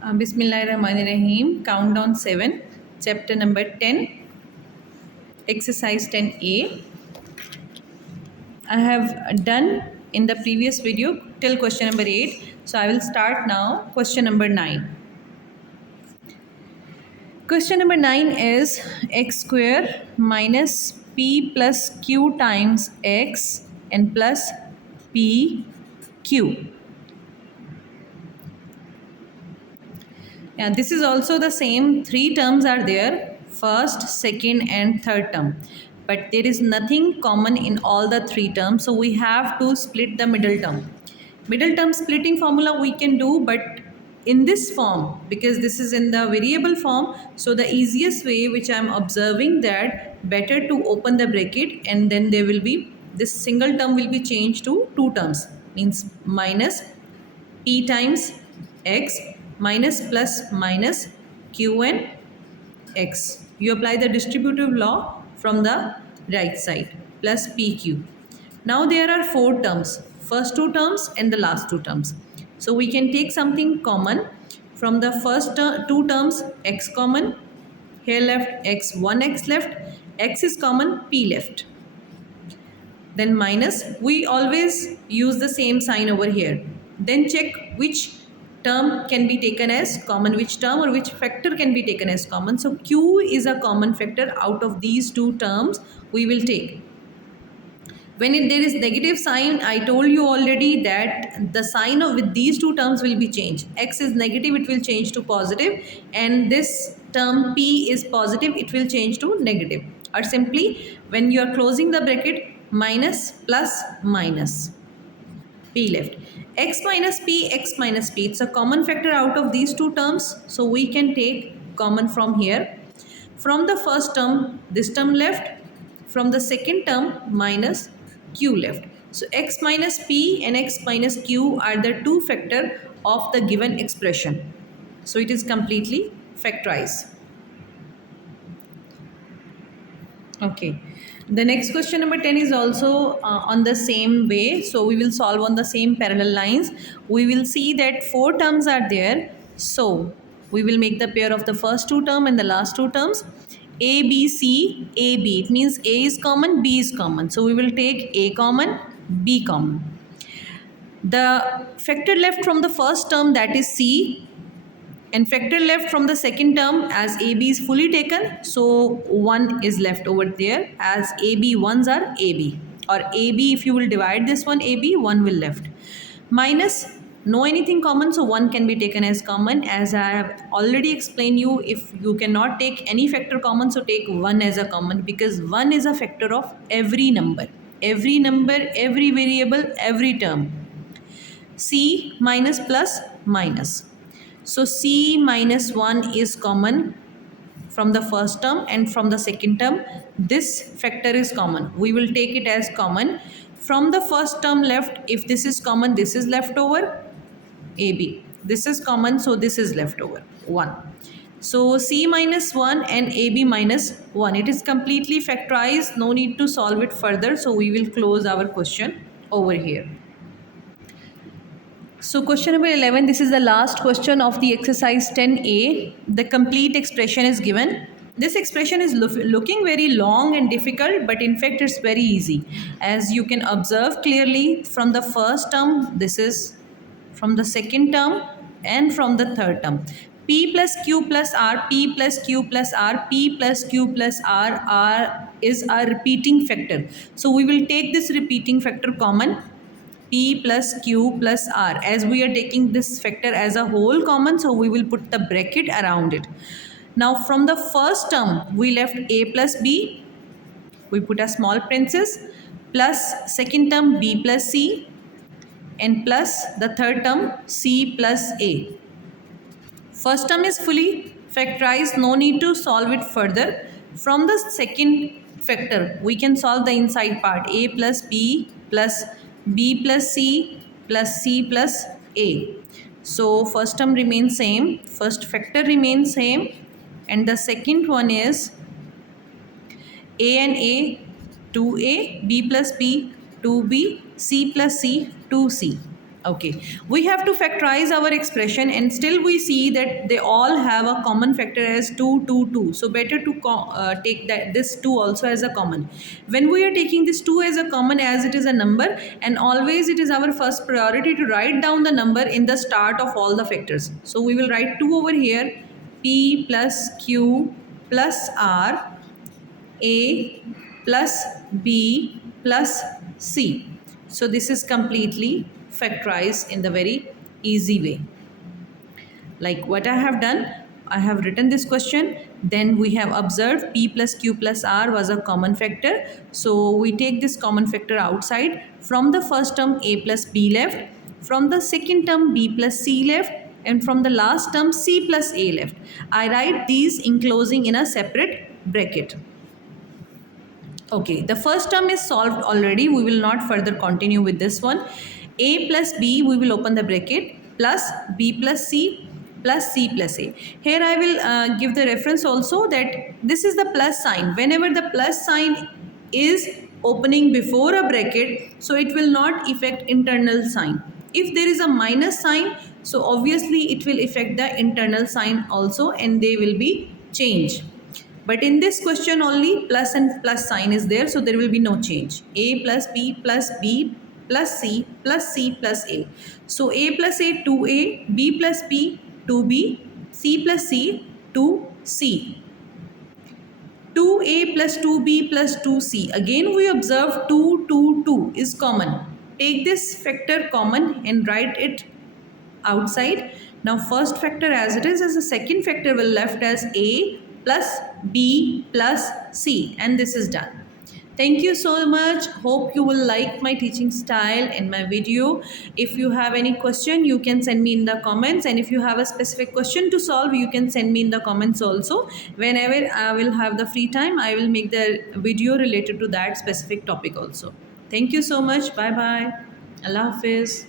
Bismillahirrahmanirrahim. Countdown 7, chapter number 10, exercise 10A. I have done in the previous video till question number 8. So I will start now question number 9. Question number 9 is x square minus p plus q times x and plus p q. Yeah, this is also the same. Three terms are there, first, second and third term. But there is nothing common in all the three terms. So we have to split the middle term. Middle term splitting formula we can do, but in this form, because this is in the variable form, so the easiest way which I am observing that better to open the bracket and then there will be, this single term will be changed to two terms, means minus p times x minus plus minus q and x. You apply the distributive law from the right side, plus pq. Now there are four terms, first two terms and the last two terms. So we can take something common from the first two terms, x common, here left x, 1x left, x is common, p left. Then minus, we always use the same sign over here. Then check which term can be taken as common, which term or which factor can be taken as common. So q is a common factor out of these two terms we will take. When there is negative sign, I told you already that the sign of with these two terms will be changed. X is negative, it will change to positive, and this term p is positive, it will change to negative. Or simply, when you are closing the bracket, minus plus minus, p left. X minus p, x minus p, it's a common factor out of these two terms, so we can take common from here. From the first term, this term left. From the second term, minus q left. So x minus p and x minus q are the two factor of the given expression. So it is completely factorized. Okay. The next question number 10 is also on the same way. So we will solve on the same parallel lines. We will see that four terms are there. So we will make the pair of the first two term and the last two terms. A, B, C, A, B. It means A is common, B is common. So we will take A common, B common. The factor left from the first term, that is C, and factor left from the second term, as AB is fully taken, so 1 is left over there, as AB ones are AB, or AB, if you will divide this one AB, 1 will left. Minus, no anything common, so 1 can be taken as common. As I have already explained you, if you cannot take any factor common, so take 1 as a common, because 1 is a factor of every number, every variable, every term. C minus plus minus. So C minus 1 is common from the first term, and from the second term this factor is common. We will take it as common. From the first term left, if this is common, this is left over, AB. This is common, so this is left over, 1. So C minus 1 and AB minus 1. It is completely factorized, no need to solve it further. So we will close our question over here. So question number 11, this is the last question of the exercise 10A. The complete expression is given. This expression is looking very long and difficult, but in fact it's very easy. As you can observe clearly from the first term, this is from the second term and from the third term. P plus Q plus R, P plus Q plus R, P plus Q plus R is a repeating factor. So we will take this repeating factor common. P plus Q plus R. As we are taking this factor as a whole common, so we will put the bracket around it. Now from the first term, we left A plus B. We put a small parenthesis, plus second term B plus C, and plus the third term C plus A. First term is fully factorized, no need to solve it further. From the second factor, we can solve the inside part, A plus B plus B plus C plus C plus A. So first term remains same, first factor remains same, and the second one is A and A, 2A, B plus B, 2B, C plus C, 2C. Okay, we have to factorize our expression and still we see that they all have a common factor as 2, 2, 2. So better to take that this 2 also as a common. When we are taking this 2 as a common, as it is a number, and always it is our first priority to write down the number in the start of all the factors. So we will write 2 over here, P plus Q plus R, A plus B plus C. So this is completely factorized in the very easy way. Like what I have done, I have written this question, then we have observed P plus Q plus R was a common factor. So we take this common factor outside. From the first term A plus B left, from the second term B plus C left, and from the last term C plus A left. I write these enclosing in a separate bracket. Okay, the first term is solved already. We will not further continue with this one. A plus B, we will open the bracket, plus B plus C plus C plus A. Here I will give the reference also that this is the plus sign. Whenever the plus sign is opening before a bracket, so it will not affect internal sign. If there is a minus sign, so obviously it will affect the internal sign also and they will be changed. But in this question only plus and plus sign is there, so there will be no change. A plus B plus B plus C plus C plus A. So A plus A 2A, B plus B 2B, C plus C 2C. 2A plus 2B plus 2C. Again we observe 2, 2, 2 is common. Take this factor common and write it outside. Now first factor as it is, as the second factor will left as A plus B plus C, and this is done. Thank you so much. Hope you will like my teaching style and my video. If you have any question, you can send me in the comments, and if you have a specific question to solve, you can send me in the comments also. Whenever I will have the free time, I will make the video related to that specific topic also. Thank you so much. Bye bye. Allah Hafiz.